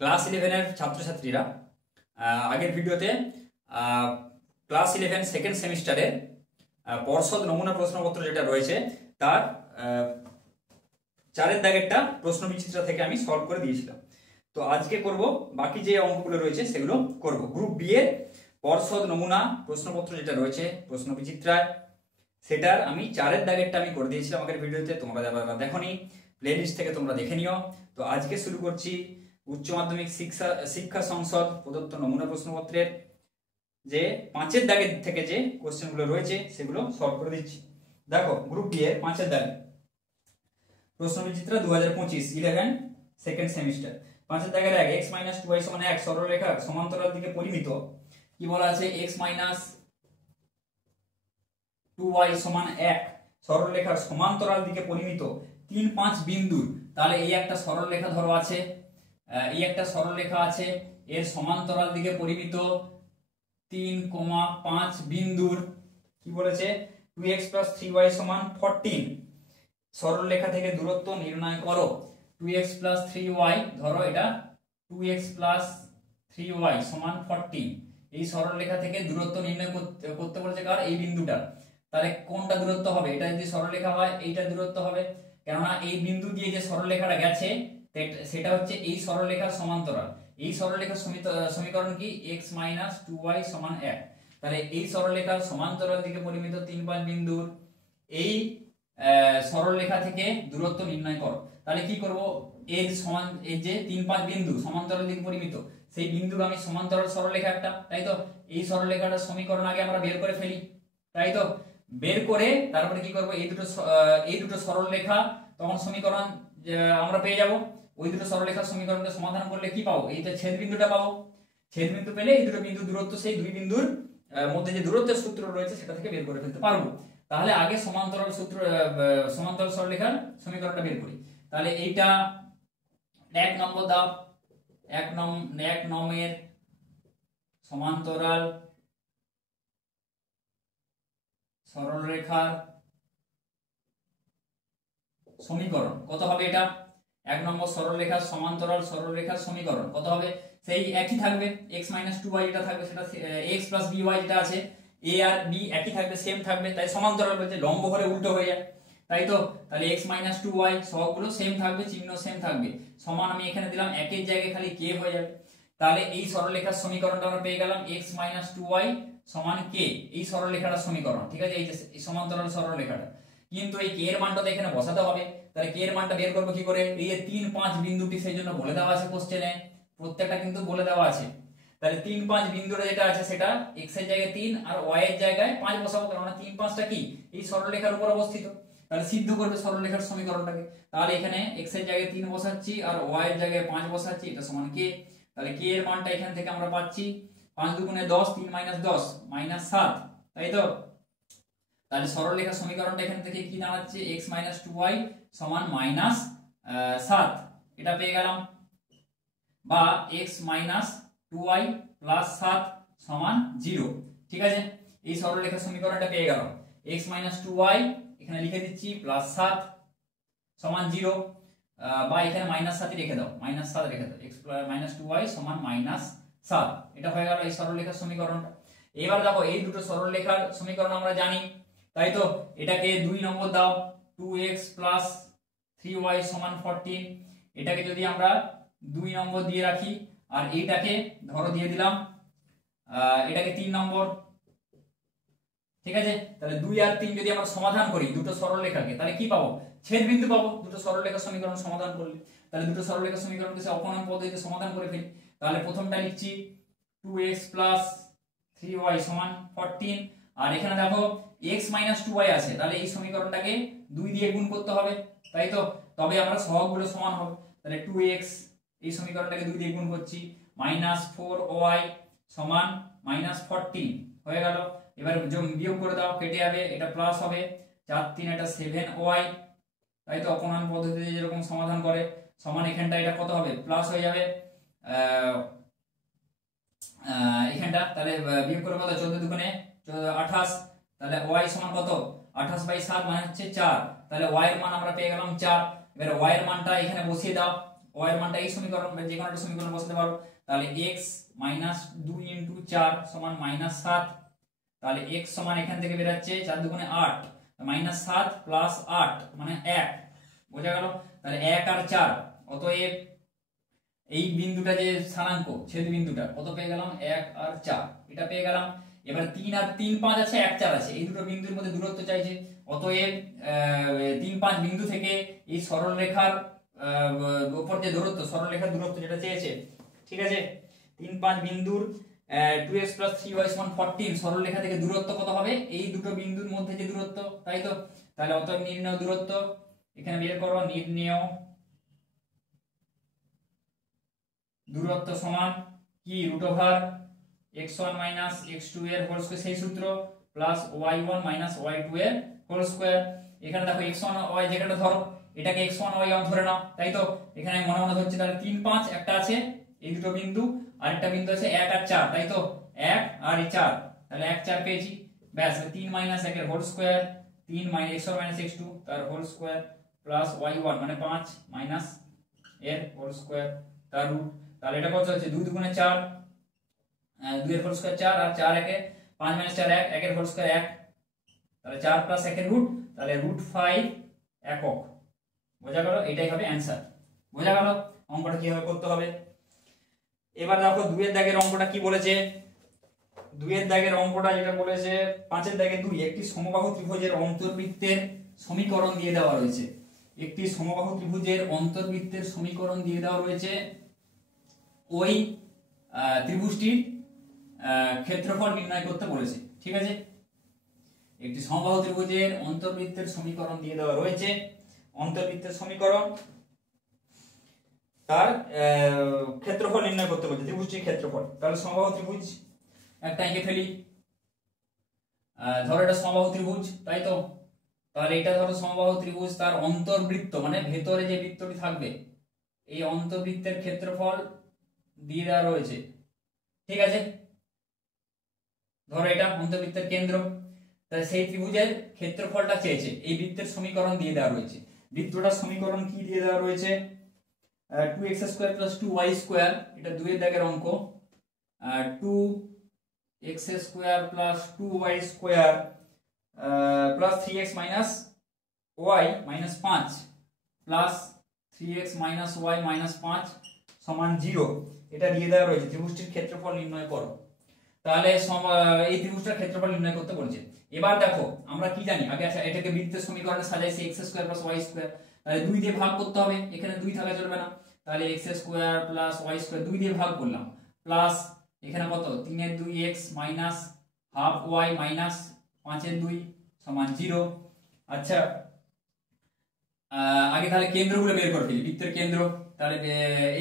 Class 11 এর ছাত্রছাত্রীরা আগের ভিডিওতে ক্লাস 11 সেকেন্ড সেমিস্টারের পর্ষদ নমুনা প্রশ্নপত্র যেটা রয়েছে তার 4 দাগেরটা প্রশ্ন বিচিত্রা থেকে আমি সলভ করে দিয়েছিলাম। তো আজকে করব বাকি যে অঙ্কগুলো রয়েছে সেগুলো করব। গ্রুপ বি এর পর্ষদ নমুনা প্রশ্নপত্র যেটা রয়েছে প্রশ্ন বিচিত্রায় সেটার আমি 4 দাগেরটা আমি করে দিয়েছিলাম আগের ভিডিওতে, তোমরা যারা দেখোনি প্লেলিস্ট থেকে তোমরা দেখে নিও। তো আজকে শুরু করছি উচ্চ মাধ্যমিক শিক্ষা সংসদ প্রদত্ত নমুনা প্রশ্নপত্রের যে 5 দাগের থেকে যে কোশ্চেনগুলো রয়েছে সেগুলো সলভ করে দিচ্ছি। দেখো গ্রুপ বি এর 5 দাগ প্রশ্ন বিচিত্রা 2025 11 সেকেন্ড সেমিস্টার। 5 দাগের 1 x 2y 1 সরলরেখার সমান্তরাল দিকে পরিমিত কি বলা আছে x 2y 1 সরলরেখার সমান্তরাল দিকে পরিমিত 3-5 বিন্দুর। তাহলে এই একটা সরলরেখা ধরো আছে, এই একটা সরলরেখা আছে, এর সমান্তরাল দিকে পরিমিত 3,5 বিন্দুর কি বলেছে 2x 3y 14। সরলরেখা থেকে দূরত্ব নির্ণয় করো। 2x 3y ধরো এটা 2x 3y 14। এই সরলরেখা থেকে দূরত্ব নির্ণয় করতে বলেছে কার, এই বিন্দুটা। তাহলে কোনটা দূরত্ব হবে, এটা যদি সরলরেখা হয় এইটা দূরত্ব হবে, কেননা এই বিন্দু দিয়ে যে সরলরেখাটা গেছে সেটা হচ্ছে এই সরলরেখার সমান্তরাল। এই সরলরেখার সমীকরণ কি x 2y 1। তাহলে এই সরলরেখার সমান্তরাল দিকে পরিমিত 3-5 বিন্দুর এই সরলরেখা থেকে দূরত্ব নির্ণয় করো। তাহলে কি করব, এর সমান এই যে 3-5 বিন্দু সমান্তরাল দিকে পরিমিত সেই বিন্দুর আমি সমান্তরাল সরলরেখা একটা, তাই তো এই সরলরেখাটার সমীকরণ আগে আমরা বের করে ফেলি, তাই তো বের করে তারপরে কি করব, এই দুটো সরলরেখা তখন সমীকরণ আমরা পেয়ে যাব। ওই দুটো সরলরেখার সমীকরণকে সমাধান করলে কি পাবো, এইটা ছেদ বিন্দুটা পাবো। ছেদ বিন্দু পেলে এই দুটো বিন্দু দূরত্ব, সেই দুই বিন্দুর মধ্যে যে দূরত্বের সূত্র রয়েছে সেটা থেকে বের করে ফেলতে পারবো। তাহলে আগে সমান্তরাল সরলরেখার সমীকরণটা বের করি। তাহলে এইটা 1 নম্বর দাও, 1 নম্বরের সমান্তরাল সরলরেখার সমীকরণ কত হবে, এটা 1 নম্বর সরলরেখার সমান্তরাল সরলরেখার সমীকরণ কত হবে, সেই একই থাকবে x 2y যেটা থাকবে সেটা x by যেটা আছে a আর b একই থাকবে, সেম থাকবে। তাই সমান্তরাল বলতে লম্ব হলে উল্টো হয়ে যায়, তাই তো। তাহলে x 2y সবগুলো সেম থাকবে, চিহ্ন সেম থাকবে, সমান আমি এখানে দিলাম, একের জায়গায় খালি k হয়ে যাবে। তাহলে এই সরলরেখার সমীকরণটা আমরা পেয়ে গেলাম x 2y k, এই সরলরেখাটার সমীকরণ, ঠিক আছে। এই যে সমান্তরাল সরলরেখাটা, কিন্তু এই k এর মানটা তো এখানে বসাতে হবে। তাহলে k এর মানটা বের করবো কি করে, এই 3-5 বিন্দুটি সেই জন্য বলে দেওয়া আছে কোশ্চেনে, প্রত্যেকটা কিন্তু বলে দেওয়া আছে। তাহলে 3-5 বিন্দুটা যেটা আছে সেটা x এর জায়গায় 3 আর y এর জায়গায় 5 বসাবো, কারণ 3-5টা কি এই সরলরেখার উপর অবস্থিত। তাহলে সিদ্ধ করবে সরলরেখার সমীকরণটাকে। তাহলে এখানে x এর জায়গায় 3 বসাচ্ছি আর y এর জায়গায় 5 বসাচ্ছি, এটা সমান k। তাহলে k এর মানটা এখান থেকে আমরা পাচ্ছি 5 দুগুণে 10, 3 - 10 -7, তাই তো। তাহলে সরলরেখার সমীকরণটা এখান থেকে কি দাঁড়াচ্ছে, x 2y -7 এটা পেয়ে গেলাম, বা x 2y + 7 0, ঠিক আছে। এই সরলরেখার সমীকরণটা পেয়ে গেলাম, x 2y এখানে লিখে দিচ্ছি +7 0, বা এখানে -7 রেখে দাও, -7 রেখে দাও, x 2y -7, এটা হয়ে গেল এই সরলরেখার সমীকরণটা। এবার দেখো এই দুটো সরলরেখার সমীকরণ আমরা জানি, তাই তো। এটাকে 2 নম্বর দাও, 2x 3y 14। এটাকে যদি আমরা 2 নম্বর দিয়ে রাখি আর এইটাকে ধরো দিয়ে দিলাম এটাকে 3 নম্বর, ঠিক আছে। তাহলে 2 আর 3 যদি আমরা সমাধান করি দুটো সরলরেখাকে, তাহলে কি পাবো, ছেদ বিন্দু পাবো দুটো সরলরেখার সমীকরণ সমাধান করলে। তাহলে দুটো সরলরেখার সমীকরণকে অপনয়ন পদ্ধতিতে সমাধান করে ফেলি। তাহলে প্রথমটা লিখছি 2x 3y 14, আর এখানে দেখো x 2y আছে, তাহলে এই সমীকরণটাকে 2 দিয়ে গুণ করতে হবে, তাই তো, তবে আমরা সহগগুলো সমান হবে। তাহলে 2x এই সমীকরণটাকে 2 দিয়ে গুণ করছি, -4y -14 হয়ে গেল। এবার বিয়োগ করে দাও, কেটে যাবে, এটা প্লাস হবে, 4 3 এটা 7y, তাই তো। অপনয়ন পদ্ধতিতে যেরকম সমাধান করে সমান, এখানটা এটা কত হবে, প্লাস হয়ে যাবে এখানটা। তাহলে বিয়োগ করে কত, 14 দুগুণে 28, তাহলে y সমান কত, 28/7 মানে হচ্ছে 4। তাহলে y এর মান আমরা পেয়ে গেলাম 4। এবার y এর মানটা এখানে বসিয়ে দাও, y এর মানটা এই সমীকরণ যে কোনো একটা সমীকরণ বসাতে পারো। তাহলে x মাইনাস 2 ইন্টু 4 সমান মাইনাস 7। তাহলে x সমান এখান থেকে বের হচ্ছে 4 দুগুণে 8 মাইনাস 7 প্লাস 8 মানে 1, বোঝা গেল। তাহলে 1 আর 4, অতএব এই বিন্দুটা যে স্থানাঙ্ক ছেদ বিন্দুটা কত পেয়ে গেলাম, 1 আর 4 এটা পেয়ে গেলাম। এবার 3 আর 3 5 আছে, 1 4 আছে, এই দুটো বিন্দুর মধ্যে দূরত্ব চাইছে। অতএব 3 5 বিন্দু থেকে এই সরল রেখার উপর যে দূরত্ব, সরল রেখার দূরত্ব যেটা চেয়েছে, ঠিক আছে, 3 5 বিন্দুর 2x + 3y = 14 সরল রেখা থেকে দূরত্ব কত হবে, এই দুটো বিন্দুর মধ্যে যে দূরত্ব, তাই তো। তাহলে অতএব নির্ণেয় দূরত্ব এখানে বের করো, নির্ণেয় দূরত্ব সমান কি √x1 - x2 এর হোল স্কয়ার সেই সূত্র প্লাস y1 - y2 এর হোল স্কয়ার। এখানে দেখো x1 y যেখানে ধরো এটাকে x1 y1 ধরে নাও, তাই তো। এখানে মনে মনে ধরছি, তাহলে 3 5 একটা আছে এই দুটো বিন্দু, আর একটা বিন্দু আছে 1 আর 4, তাই তো, 1 আর 4, তাহলে 1 4 পেয়েছি, ব্যাস। 3 - 1 এর হোল স্কয়ার, 3 - x1 - x2 তার হোল স্কয়ার প্লাস y1 মানে 5 মাইনাস এর হোল স্কয়ার তার রুট। তাহলে এটা কত হচ্ছে, 2 দুগুণে 4, 2 এর হোল স্কয়ার 4 আর 4 একে 5 - 4 1, 1 এর হোল স্কয়ার 1, তাহলে 4 + 1 এর রুট, তাহলে √5 একক, বোঝা গেল। এটাই হবে অ্যানসার, বোঝা গেল অঙ্কটা কিভাবে করতে হবে। এবার দেখো 2 এর দাগের অঙ্কটা কি বলেছে। 2 এর দাগের অঙ্কটা যেটা বলেছে 5 এর দাগে 2, একটি সমবাহু ত্রিভুজের অন্তর্বৃত্তের সমীকরণ দিয়ে দেওয়া রয়েছে। একটি সমবাহু ত্রিভুজের অন্তর্বৃত্তের সমীকরণ দিয়ে দেওয়া রয়েছে। ওই ত্রিভুজটির ক্ষেত্রফল নির্ণয় করতে বলেছে, ঠিক আছে। একটি সমবাহু ত্রিভুজের অন্তর্বৃত্তের সমীকরণ দিয়ে দেওয়া রয়েছে, অন্তর্বৃত্তের সমীকরণ, তার ক্ষেত্রফল নির্ণয় করতে বলেছে, ত্রিভুজটির ক্ষেত্রফল। তাহলে সমবাহু ত্রিভুজ একটা এঁকে ফেলি, ধরো এটা সমবাহু ত্রিভুজ, তাই তো। তাহলে এটা ধরো সমবাহু ত্রিভুজ, তার অন্তর্বৃত্ত মানে ভেতরে যে বৃত্তটি থাকবে, এই অন্তর্বৃত্তের ক্ষেত্রফল দিয়ে দেওয়া রয়েছে, ঠিক আছে। ধরো এটা অন্তর্বৃত্তের কেন্দ্র, তাহলে সেই ত্রিভুজের ক্ষেত্রফলটা চেয়েছে, এই বৃত্তের সমীকরণ দিয়ে দেওয়া রয়েছে। বৃত্তটার সমীকরণ কি দিয়ে দেওয়া রয়েছে, 2x² + 2y², এটা 2 এর দাগের অঙ্ক। 2x² + 2y² plus 3x - y - 5 plus 3x - y - 5 সমান 0, এটা দিয়ে দেওয়া রয়েছে। ত্রিভুজটির ক্ষেত্রফল নির্ণয় করো। তাহলে এই ত্রিভুজটার ক্ষেত্রফল নির্ণয় করতে বলছে। এবার দেখো আমরা কি জানি, আগে আচ্ছা এটাকে বৃত্তের সমীকরণে সাজাইছি, x² + y², তাহলে 2 দিয়ে ভাগ করতে হবে, এখানে 2 থাকা চলবে না, তাহলে x² + y² 2 দিয়ে ভাগ করলাম, প্লাস এখানে কত 3 এর 2x minus half y minus 5 এর 2 সমান 0। আচ্ছা আগে তাহলে কেন্দ্রগুলো বের করে ফেলি, বৃত্তের কেন্দ্র। তাহলে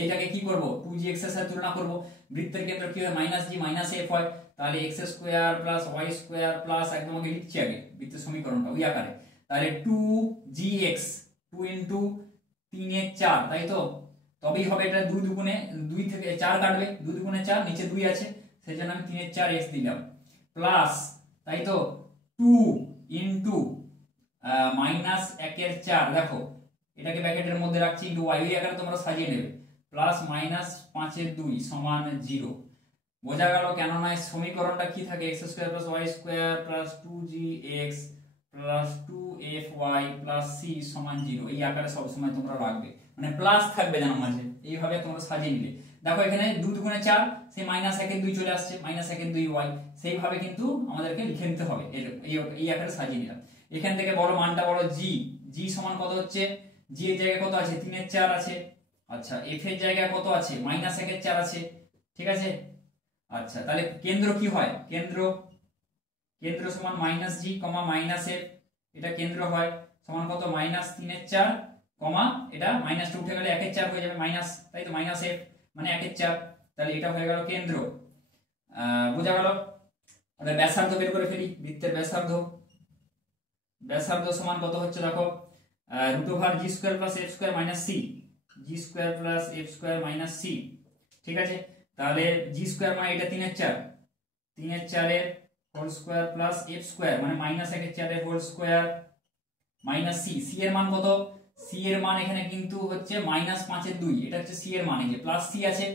এইটাকে কি করব, 2gx এর সাথে তুলনা করব। বৃত্তের কেন্দ্র কি হয়, -g - f হয়। তাহলে x² + y² প্লাস, একদম আগে লিখছি আগে বৃত্তের সমীকরণটা ওই আকারে। তাহলে 2gx 2 * 3 এর 4, তাই তো, তবেই হবে এটা। 2 দুগুণে 2 থেকে 4 কাটবে, 2 দুগুণে 4, নিচে 2 আছে, সেজন্য আমি 3 এর 4x দিলাম, প্লাস, তাই তো, 2 * -1 এর 4, দেখো এটাকে ব্র্যাকেটের মধ্যে রাখছি, ইনটু y, ওই আকারে তোমরা সাজিয়ে নেবে, প্লাস -5 এর 2 সমান 0, বোঝা গেল। কেননা সমীকরণটা কি থাকে, x² + y² + 2gx + 2fy + c সমান 0, এই আকারে সব সময় তোমরা রাখবে, মানে প্লাস থাকবে যেন মাঝে, এইভাবে তোমরা সাজিয়ে নিলে। দেখো এখানে 2 দুগুণে 4, সেই -1 এর 2 চলে আসছে, -1 এর 2y, সেইভাবে কিন্তু আমাদেরকে লিখে নিতে হবে, এই আকারে সাজিয়ে নিলাম। এখান থেকে বড় মানটা বড় g সমান কত হচ্ছে, g এর জায়গায় কত আছে, 3 এর 4 আছে। আচ্ছা f এর জায়গায় কত আছে, -1 এর 4 আছে, ঠিক আছে। আচ্ছা তাহলে কেন্দ্র কি হয়, কেন্দ্র সমান -g, -f, এটা কেন্দ্র হয়, সমান কত, -3 এর 4, এটা মাইনাসটা উঠে গেলে 1 এর 4 হয়ে যাবে মাইনাস, তাই তো, -f মানে 1 এর 4, তাহলে এটা হয়ে গেল কেন্দ্র, বোঝা গেল। তাহলে ব্যাসার্ধ বের করে ফেলি, বৃত্তের ব্যাসার্ধ সমান কত হচ্ছে, দেখো √g² + f² - c, g² + f² - c, ঠিক আছে। তাহলে g² মানে এটা 3 এর 4, 3 এর 4 এর হোল স্কয়ার প্লাস f² মানে -1 এর 4 এর whole square minus c, c এর মান কত, c সি এর মান এখানে কিন্তু হচ্ছে -5/2, এটা হচ্ছে সি এর মান, এই যে প্লাস সি আছে,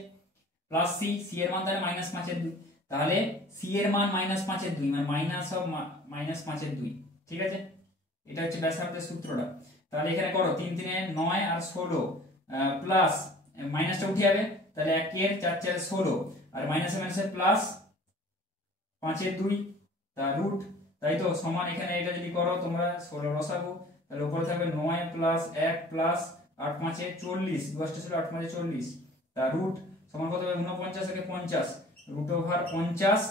প্লাস সি, সি এর মান তাহলে -5/2, তাহলে সি এর মান -5/2 মানে -5/2, ঠিক আছে। এটা হচ্ছে ব্যাসার্ধের সূত্রটা। তাহলে এখানে করো 3 3 9 আর 16 প্লাস মাইনাসটা উঠে যাবে, তাহলে 1 এর 4 4 16 আর মাইনাসে মাইনাসে প্লাস 5/2 তার রুট, তাই তো সমান এখানে এটা যদি করো তোমরা 16 লসাগু, তাহলে উপরে থাকবে 9 প্লাস 1 প্লাস 8 5 40, 2 ছিল 8 5 40 তার রুট সমান কত হবে 49 থেকে 50 রুট ওভার 50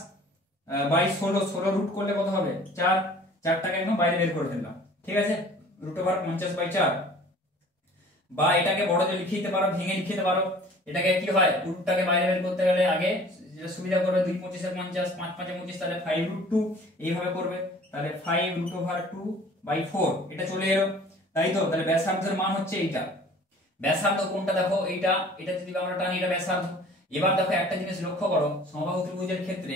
বাই 16, 16 রুট করলে কত হবে 4, 4টাকে একদম বাইরে বের করে ফেললাম, ঠিক আছে। রুট ওভার 50/4, বা এটাকে বড় যে লিখে দিতে পারো, ভেঙে লিখে দিতে পারো। এটাকে কি হয় রুটটাকে বাইরে বের করতে গেলে আগে যেটা সুবিধা করবে 2 25 50 5 5 25, তাহলে 5√2 এইভাবে করবে, তাহলে 5√2/4 এটা চলে এলো, তাই তো। তাহলে ব্যাসার্ধের মান হচ্ছে এইটা। ব্যাসার্ধ কোনটা দেখো এইটা, এটা যদি আমরা টানি এটা ব্যাসার্ধ। এবার দেখো একটা জিনিস লক্ষ্য করো, সমবাহু ত্রিভুজের ক্ষেত্রে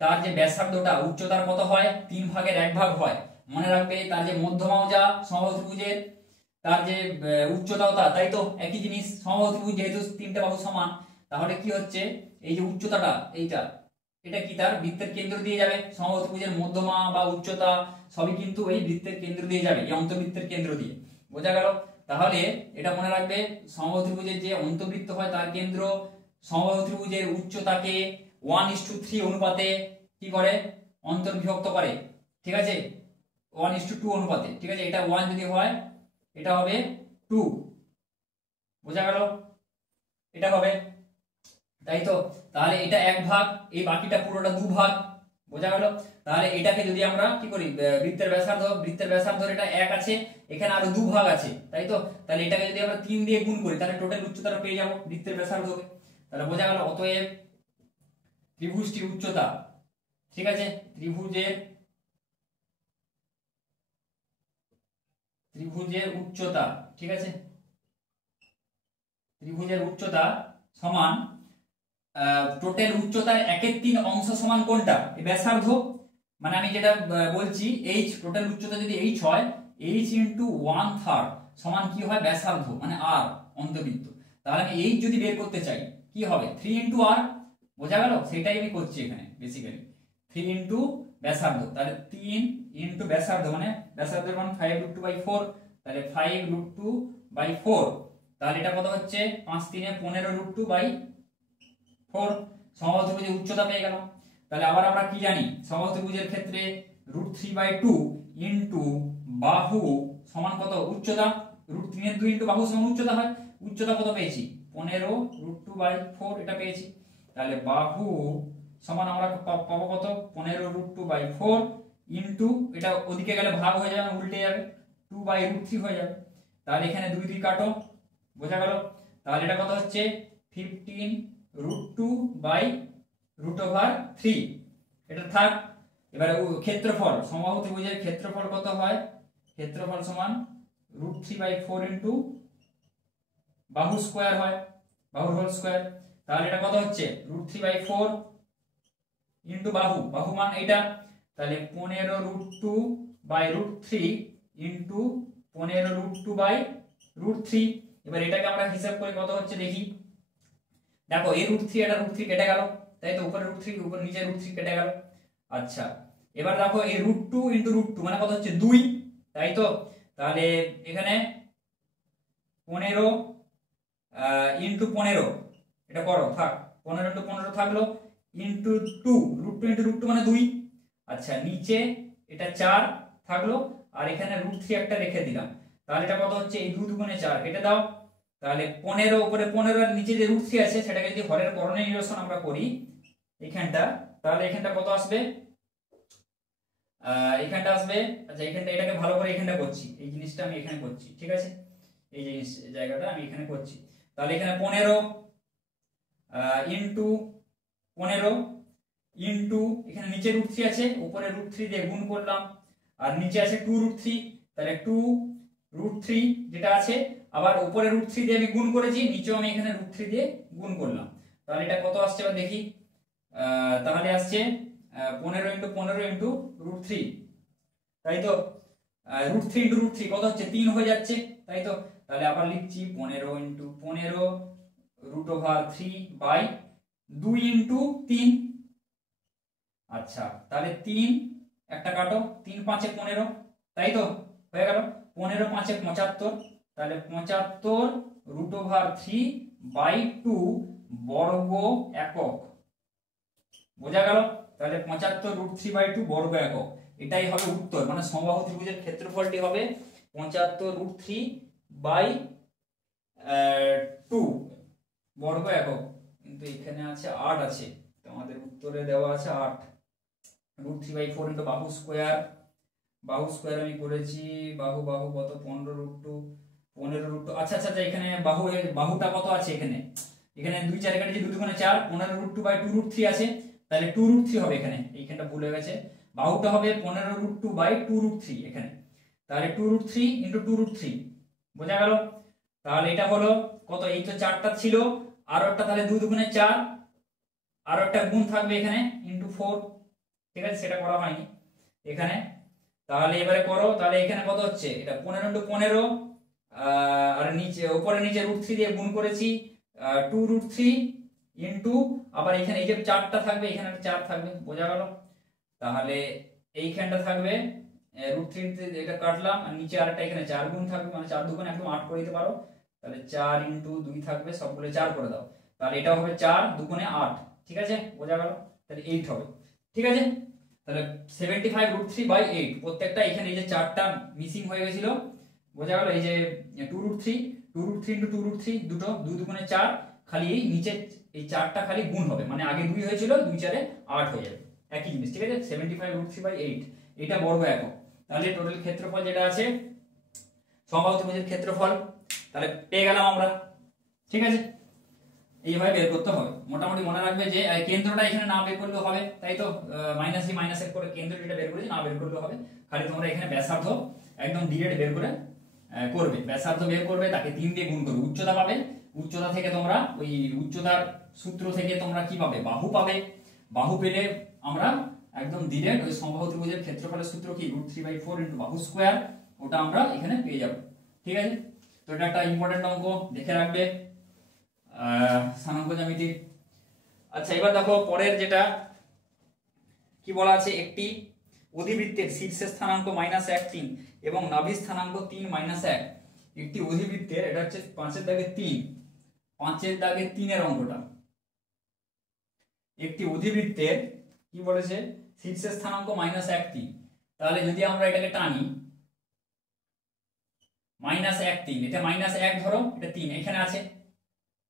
তার যে ব্যাসার্ধটা উচ্চতার কত হয় 3 ভাগের 1 ভাগ হয়। মনে রাখবে তার যে মধ্যমাও যা সমবাহু ত্রিভুজের, তার যে উচ্চতাও তা, তাই তো একই জিনিস। সমবাহু ত্রিভুজ যেহেতু 3টে বাহু সমান, তাহলে কি হচ্ছে এই যে উচ্চতাটা এইটা, এটা কি তার বৃত্তের কেন্দ্র দিয়ে যাবে। সমবাহু ত্রিভুজের মধ্যমা বা উচ্চতা সবই কিন্তু এই বৃত্তের কেন্দ্র দিয়ে যাবে, এই অন্তবৃত্তের কেন্দ্র দিয়ে, বোঝা গেল। তাহলে এটা মনে রাখবে সমবাহু ত্রিভুজের যে অন্তবৃত্ত হয় তার কেন্দ্র সমবাহু ত্রিভুজের উচ্চতাকে 1:3 অনুপাতে কি করে অন্তর্বিভক্ত করে, ঠিক আছে, 1:2 অনুপাতে, ঠিক আছে। এটা 1 যদি হয় এটা হবে 2, বোঝা গেল, এটা হবে, তাই তো। তাহলে এটা 1 ভাগ, এই বাকিটা পুরোটা 2 ভাগ, বোঝা গেল। তাহলে এটাকে যদি আমরা কি করি বৃত্তের ব্যাসার্ধ এটা 1 আছে, এখানে আরো 2 ভাগ আছে, তাই তো। তাহলে এটাকে যদি আমরা 3 দিয়ে গুণ করি তাহলে টোটাল উচ্চতাটা পেয়ে যাব বৃত্তের ব্যাসার্ধকে, তাহলে বোঝা গেল। অতএব ত্রিভুজটির উচ্চতা, ঠিক আছে, ত্রিভুজের উচ্চতা, ঠিক আছে, ত্রিভুজের উচ্চতা সমান টোটাল উচ্চতার 1/3 অংশ সমান কোনটা এই ব্যাসার্ধ, মানে আমি যেটা বলছি h, টোটাল উচ্চতা যদি h হয় h ইনটু 1/3 সমান কি হয় ব্যাসার্ধ মানে r অন্তবৃত্ত। তাহলে আমি h যদি বের করতে চাই কি হবে 3 ইনটু r, বোঝা গেল, সেটাই আমি করছি এখানে বেসিক্যালি 3 ইনটু ব্যাসার্ধ, তাহলে 3 ইনটু ব্যাসার্ধ মানে ব্যাসার্ধের মান 5√2/4, তাহলে 5√2/4, তাহলে এটা কত হচ্ছে 5 3 15√2/4, সমবাহু ত্রিভুজের উচ্চতা পেয়ে গেলাম। তাহলে আবার আমরা কি জানি সমবাহু ত্রিভুজের ক্ষেত্রে √3/2 ইনটু বাহু সমান কত উচ্চতা, √3 এর 2 ইনটু বাহু সমান উচ্চতা হয়, উচ্চতা কত পেয়েছি 15√2/4 এটা পেয়েছি। তাহলে বাহু সমান আমরা পাবো কত 15√2/4 ইনটু এটা ওদিকে গেলে ভাগ হয়ে যাবে উল্টে যাবে 2/√3 হয়ে যাবে, তাহলে এখানে 2 2 কাটো, বোঝা গেল। তাহলে এটা কত হচ্ছে 15√2/√3 এটা থাক। এবারে ক্ষেত্রফল সমবাহু ত্রিভুজের ক্ষেত্রফল কত হয়, ক্ষেত্রফল সমান √3/4 ইনটু বাহু স্কয়ার হয়, বাহুর হোল স্কয়ার, তাহলে এটা কত হচ্ছে √3/4 ইনটু বাহু, বাহু মান এটা, তাহলে 15√2/√3 ইনটু 15√2/√3। এবার এটাকে আমরা হিসাব করে কত হচ্ছে দেখি, দেখো এই √3 এটা √3 কেটে গেল, তাই তো, উপরে √3 উপর নিচে √3 কেটে গেল। আচ্ছা এবার দেখো এই √2 ইনটু √2 মানে কত হচ্ছে 2, তাই তো। তাহলে এখানে 15 ইনটু 15 এটা করো থাক, 15 ইনটু 15 থাকলো ইনটু 2, √2 ইনটু √2 মানে 2। আচ্ছা নিচে এটা 4 থাকলো আর এখানে √3 একটা রেখে দিলাম, তাহলে এটা কত হচ্ছে এই 2 2 4 কেটে দাও, তাহলে 15 উপরে 15 আর নিচে যে √3 আছে সেটাকে যদি হরের করণীয় নিরসন আমরা করি এখানটা, তাহলে এখানটা কত আসবে এখানটা আসবে, আচ্ছা এখানটা এটাকে ভালো করে এখানটা করছি, এই জিনিসটা আমি এখানে করছি, ঠিক আছে, এই জিনিস জায়গাটা আমি এখানে করছি। তাহলে এখানে 15 ইনটু 15 ইনটু এখানে নিচে √3 আছে উপরে √3 দিয়ে গুণ করলাম আর নিচে আছে 2√3, তাহলে 2√3 যেটা আছে আবার উপরে √3 দিয়ে আমি গুণ করেছি, নিচেও আমি এখানে √3 দিয়ে গুণ করলাম, তাহলে এটা কত আসছে এবার দেখি, তাহলে আসছে 15 ইনটু 15 ইনটু √3, তাই তো। √3 ইনটু √3 কত হচ্ছে 3 হয়ে যাচ্ছে, তাই তো। তাহলে আবার লিখছি 15 ইন্টু 15 √3/2 ইন্টু 3। আচ্ছা তাহলে 3 একটা কাটো, 3 5 15, তাই তো হয়ে গেল। 15 5 75, তাহলে 75 √3/2 বর্গ একক, বোঝা গেল। তাহলে 75 √3/2 বর্গ একক, এটাই হবে উত্তর। মানে সমবাহু ত্রিভুজের ক্ষেত্রফলটি হবে 75 √3/2 বর্গ একক। কিন্তু এখানে আছে 8 আছে, তোমাদের উত্তরে দেওয়া আছে 8। √3/4 ইন্টু বাহু স্কয়ার, বাহু স্কয়ার আমি করেছি, বাহু বাহু কত 15 √2, আচ্ছা আচ্ছা এখানে বাহুটা কত আছে, এখানে 2 4 কাটে 2 2 4, 15 √2/2 √3 আছে, তাহলে 2 √3 হবে এখানে, এইখানটা ভুল হয়ে গেছে। বাহুটা হবে 15 √2/2 √3 এখানে, তাহলে 2 √3 ইন্টু 2 √3, বোঝা গেল। তাহলে এটা হলো কত, এই তো 4টা ছিল, আরো একটা তাহলে 2 2 4, আরো একটা গুণ থাকবে এখানে ইন্টু 4, ঠিক আছে, সেটা করা হয়নি এখানে। তাহলে এবারে করো, তাহলে এখানে কত হচ্ছে, এটা 15 ইন্টু 15, আর নিচে উপরে নিচে √3 দিয়ে গুণ করেছি, 2 √3 ইন্টু, আবার এখানে এই যে 4টা থাকবে, এখানে 4 থাকবে, বোঝা গেল। তাহলে এইখানটা থাকবে √3 এটা কাটলাম, আর নিচে আরেকটা এখানে 4 গুণ থাকবে, মানে 4 2 একদম 8 করে দিতে পারো। তাহলে 4 ইন্টু 2 থাকবে, সবগুলো 4 করে দাও, তাহলে এটা হবে 4 2 8, ঠিক আছে, বোঝা গেল। তাহলে 8 হবে, ঠিক আছে। তাহলে 75 √3/8, প্রত্যেকটা এখানে এই যে 4টা মিসিং হয়ে গেছিল, বোঝা গেল। এই যে 2 √3 ইন্টু 2 √3 দুটো, 2 2 4, খালি এই নিচে এই 4টা খালি গুণ হবে, মানে আগে 2 হয়েছিল, 2 4 8 হয়ে যাবে, একই জিনিস, ঠিক আছে। 75 √3/8 এটা বর্গ একক। তাহলে টোটাল ক্ষেত্রফল যেটা আছে সমবাহু ত্রিভুজের ক্ষেত্রফল, তাহলে পেয়ে গেলাম আমরা, ঠিক আছে। এইভাবে বের করতে হবে, মোটামুটি মনে রাখবে যে কেন্দ্রটা এখানে না বের করলেও হবে, তাই তো, -1 করে কেন্দ্র যেটা বের করেছি না বের করলেও হবে, খালি তোমরা এখানে ব্যাসার্ধ একদম ডিরেক্ট বের করে করবে। ব্যাসার্ধ বের করবে, তাকে 3 দিয়ে গুণ করবে, উচ্চতা পাবে, উচ্চতা থেকে তোমরা ওই উচ্চতার সূত্র থেকে তোমরা কি পাবে, বাহু পাবে। বাহু পেলে আমরা একদম ডিরেক্ট ওই সমবাহু ত্রিভুজের ক্ষেত্রফলের সূত্র কি √3/4 ইন্টু বাহু স্কয়ার, ওটা আমরা এখানে পেয়ে যাব, ঠিক আছে। তো এটা একটা ইম্পর্টেন্ট অঙ্ক, দেখে রাখবে স্থানাঙ্ক জ্যামিতির। আচ্ছা এবার দেখো পরের যেটা কি বলা আছে, একটি অধিবৃত্তের শীর্ষের স্থানাঙ্ক -1 3 এবং নাভির স্থানাঙ্ক 3 -1। একটি অধিবৃত্তের, এটা হচ্ছে 5 এর দাগে 3, 5 এর দাগে 3 এর অঙ্কটা। একটি অধিবৃত্তের কি বলেছে, শীর্ষের স্থানাঙ্ক -1 3, তাহলে যদি আমরা এটাকে টানি -1 3, এটা -1 ধরো, এটা 3 এখানে আছে,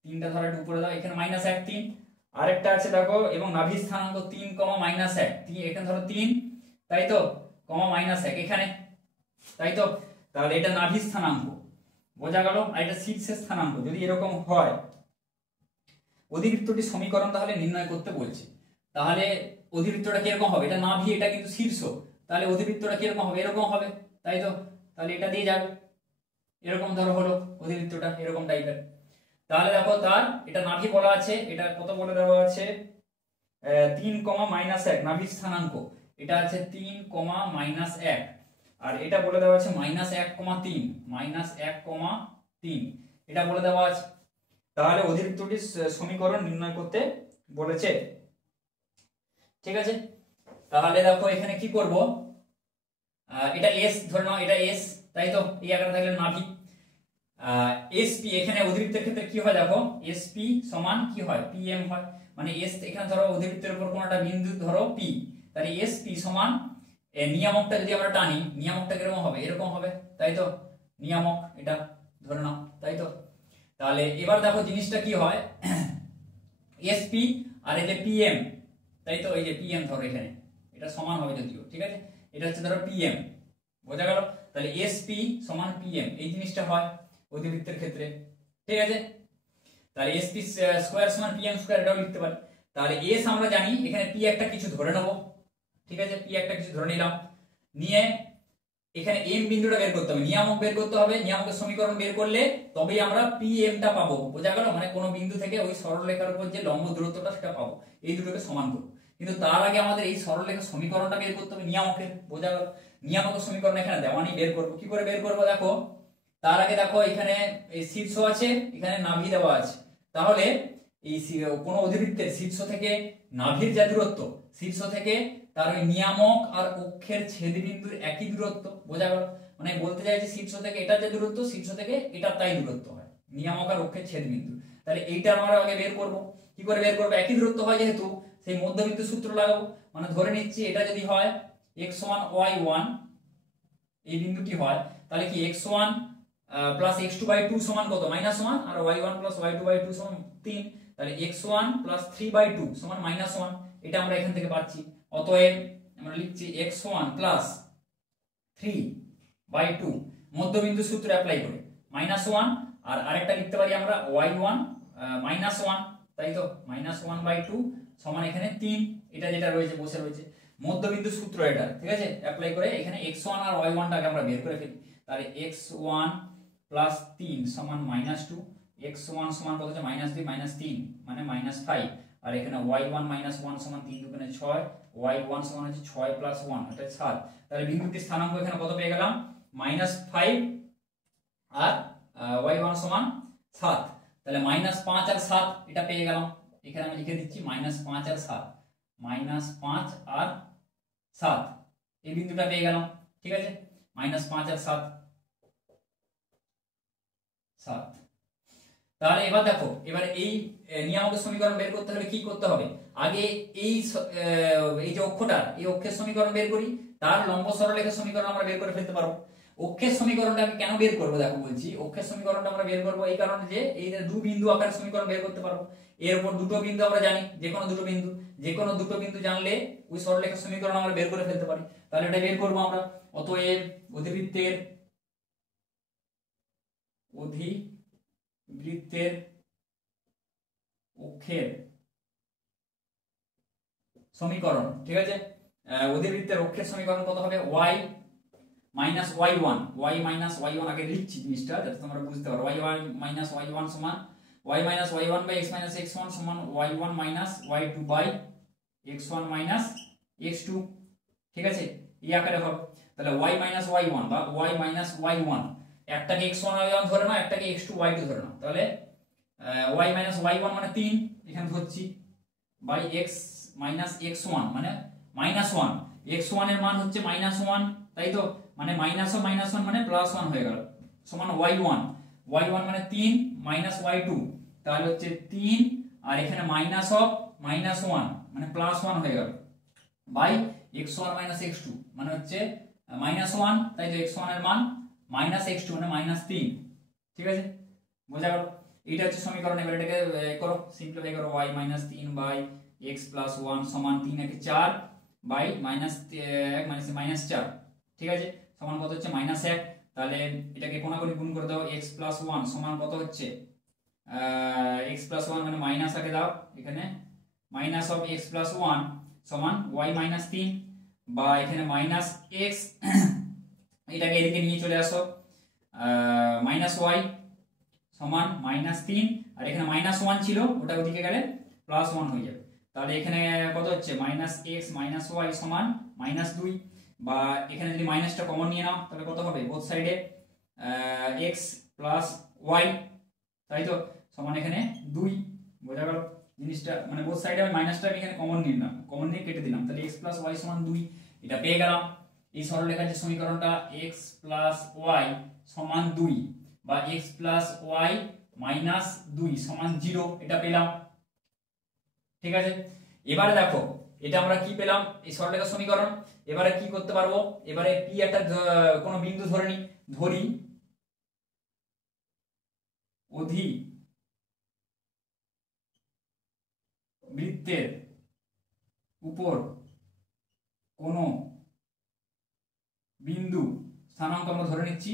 3টা ধরো একটু উপরে দাও, এখানে -1 3, আরেকটা আছে দেখো, এবং নাভির স্থানাঙ্ক 3, -1 3, এখানে ধরো 3, তাই তো, -1 এখানে, তাই তো। তাহলে এটা নাভির স্থানাঙ্ক, বোঝা গেল। আর এটা শীর্ষের স্থানাঙ্ক। যদি এরকম হয় অধিবৃত্তটির সমীকরণ তাহলে নির্ণয় করতে বলছে। তাহলে অধিবৃত্তটা কিরকম হবে, এটা নাভি, এটা কিন্তু শীর্ষ, তাহলে অধিবৃত্তটা কিরকম হবে, এরকম হবে, তাই তো। তাহলে এটা দিয়ে যাবে, এরকম ধরো হলো অধিবৃত্তটা এরকম টাইপের। তাহলে দেখো তার এটা নাভি বলা আছে, এটা কত বলে দেওয়া আছে 3, -1 নাভির স্থানাঙ্ক, এটা আছে 3, -1, আর এটা বলে দেওয়া আছে -1,3, -1,3 এটা বলে দেওয়া আছে। তাহলে অধিবৃত্তটির সমীকরণ নির্ণয় করতে বলেছে, ঠিক আছে। তাহলে দেখো এখানে কি করব, এটা s ধরে নাও, এটা s, তাই তো, এই আকারে থাকলে নাভি। এসপি এখানে অধিবৃত্তের ক্ষেত্রে কি হয় দেখো, এসপি সমান কি হয়, পিএম হয়, মানে এস এখানে ধরো অধিবৃত্তের উপর কোন একটা বিন্দু ধরো পি, তাহলে এসপি সমান নিয়ামকটা যদি আমরা টানি, নিয়ামকটা কিরকম হবে, এরকম হবে, তাই তো, নিয়ামক এটা ধরে নাও, তাই তো। তাহলে এবার দেখো জিনিসটা কি হয়, এসপি আর এই যে পিএম, তাই তো, এই যে পিএম ধরো এখানে এটা সমান হবে যদিও, ঠিক আছে, এটা হচ্ছে ধরো পিএম, বোঝা গেল। তাহলে এসপি সমান পিএম, এই জিনিসটা হয় অধিবৃত্তের ক্ষেত্রে, ঠিক আছে। তাহলে এসপি স্কয়ার সমান পিএম স্কয়ার, এটাও লিখতে পারি। তাহলে এস আমরা জানি, এখানে পি একটা কিছু ধরে নেব, ঠিক আছে, পি একটা কিছু ধরে নিলাম, নিয়ে এখানে এম বিন্দুটা বের করতে হবে, নিয়ামক বের করতে হবে, নিয়ামকের সমীকরণ বের করলে তবেই আমরা পিএম টা পাবো, বোঝা গেল। মানে কোন বিন্দু থেকে ওই সরলরেখার উপর যে লম্ব দূরত্বটা সেটা পাবো, এই দুটোকে সমান করব। কিন্তু তার আগে আমাদের এই সরলরেখার সমীকরণটা বের করতে হবে নিয়ামকের, বোঝা গেল। নিয়ামকের সমীকরণ এখানে দেওয়া নেই, বের করব, কি করে বের করব দেখো, তার আগে দেখো এখানে এই শীর্ষ আছে, এখানে নাভি দেওয়া আছে, তাহলে এই কোন অধিবৃত্তের শীর্ষ থেকে নাভির যে দূরত্ব, শীর্ষ থেকে তার ওই নিয়ামক আর অক্ষের ছেদবিন্দুর একই দূরত্ব, বোঝা গেল? মানে বলতে চাইছি শীর্ষ থেকে এটা যে দূরত্ব, শীর্ষ থেকে এটা তাই দূরত্ব হয়, নিয়ামক আর অক্ষের ছেদবিন্দু। তাহলে এইটা আমরা আগে বের করব। কি করে বের করব? একই দূরত্ব হয় যেহেতু সেই মধ্যবিন্দু সূত্র লাগাবো। মানে ধরে নিচ্ছি এটা যদি হয় x1 y1 এই বিন্দুটি হয়, তাহলে কি x1 প্লাস x2/2 সমান কত? -1, আর y1 প্লাস y2/2 সমান 3, তাহলে x1 প্লাস 3/2 সমান -1। এটা আমরা এখান থেকে পাচ্ছি। অতএব আমরা লিখছি x1 প্লাস 3/2 মধ্যবিন্দু সূত্র অ্যাপ্লাই করে -1, আর আরেকটা লিখতে পারি আমরা y1 -1, তাই তো -1/2 সমান এখানে 3। এটা যেটা রয়েছে বসে রয়েছে মধ্যবিন্দু সূত্র, এটা ঠিক আছে অ্যাপ্লাই করে এখানে x1 আর y1 টাকে আমরা বের করে ফেলি। তাহলে x1 প্লাস 3 সমান -2, x1 সমান কত হচ্ছে -2 -3 মানে -5, আর এখানে y1 -1 সমান 3 দুগুণে 6, y1 সমান হচ্ছে 6 প্লাস 1 অর্থাৎ 7। তাহলে বিন্দুটির স্থানাঙ্ক এখানে কত পেয়ে গেলাম? -5 আর y1 সমান 7। তাহলে -5 আর 7 এটা পেয়ে গেলাম। এখানে আমি লিখে দিচ্ছি -5 আর 7, -5 আর 7 এই বিন্দুটা পেয়ে গেলাম। ঠিক আছে, -5 আর 7। তাহলে এবার দেখো, এবারে এই নিয়ামকের সমীকরণ বের করতে হলে কি করতে হবে? আগে এই যে অক্ষটা, এই অক্ষের সমীকরণ বের করি, তার লম্ব সরলরেখার সমীকরণ আমরা বের করে ফেলতে পারবো। অক্ষের সমীকরণটা আমি কেন বের করবো দেখো বলছি। অক্ষের সমীকরণটা আমরা বের করবো এই কারণে যে এই দু বিন্দু আকার সমীকরণ বের করতে পারবো। এর উপর দুটো বিন্দু আমরা জানি, যে কোনো দুটো বিন্দু জানলে ওই সরলরেখার সমীকরণ আমরা বের করে ফেলতে পারি। তাহলে এটা বের করবো আমরা। অতএব অধিবৃত্তের অক্ষের সমীকরণ, ঠিক আছে, অধিবৃত্তের অক্ষের সমীকরণ কত হবে? y minus y1, y minus y1 আগে লিখছি জিনিসটা যাতে তোমরা বুঝতে পারো। y1 মাইনাস y1 সমান y minus y1 by x minus x1 সমান y1 minus y2 by x1 minus x2, ঠিক আছে, এই আকারে হবে। তাহলে y মাইনাস y1 বা y মাইনাস y1, একটাকে x1 y1 ধরে নাও, একটাকে x2 y2 ধরে নাও। তাহলে y মাইনাস y1 মানে 3 এখানে ধরছি, বাই x মাইনাস x1 মানে -1, x1 এর মান হচ্ছে -1, তাই তো, মানে -1 মানে +1 হয়ে গেল, সমান y1 মানে 3 মাইনাস y2, তাহলে হচ্ছে 3 আর এখানে -1 মানে +1 হয়ে গেল, বাই x1 মাইনাস x2 মানে হচ্ছে -1, তাই তো x1 এর মান -x2 মানে -3, ঠিক আছে, বোঝা গেল? এটা হচ্ছে সমীকরণ। এবার এটাকে করো, সিম্পলিফাই করো। y minus 3 by x plus 1 সমান 3 একে 4 বাই -1 মানে -4, ঠিক আছে, সমান কত হচ্ছে -1। তাহলে এটাকে কোণাকুণি গুণ করে দাও। x প্লাস 1 সমান কত হচ্ছে? x প্লাস 1 মানে মাইনাস আগে দাও, এখানে মাইনাস অফ x প্লাস 1 সমান y মাইনাস 3 বা এখানে মাইনাস x এটাকে এদিকে নিয়ে চলে আসো, মাইনাস y সমান -3, আর এখানে -1 ছিল ওটা ওদিকে গেলে +1 হয়ে যাবে। তাহলে এখানে কত হচ্ছে? -x মাইনাস y সমান -2, বা এখানে যদি মাইনাসটা কমন নিয়ে নাও তাহলে কত হবে? বোথ সাইডে x প্লাস y, তাই তো, সমান এখানে 2, বোঝা গেল জিনিসটা? মানে বোথ সাইডে আমি মাইনাসটা এখানে কমন নিয়ে নিলাম, কমন নিয়ে কেটে দিলাম, তাহলে x প্লাস y সমান 2 এটা পেয়ে গেলাম। এই সরলরেখার যে সমীকরণটা x প্লাস y সমান 2 বা x প্লাস y মাইনাস 2 সমান 0 এটা পেলাম, ঠিক আছে। এবারে দেখো এটা আমরা কি পেলাম? এই সরলরেখার সমীকরণ। এবারে কি করতে পারবো? এবারে p একটা কোনো বিন্দু ধরি অধিবৃত্তের উপর কোনো বিন্দু স্থানাঙ্ক আমরা ধরে নিচ্ছি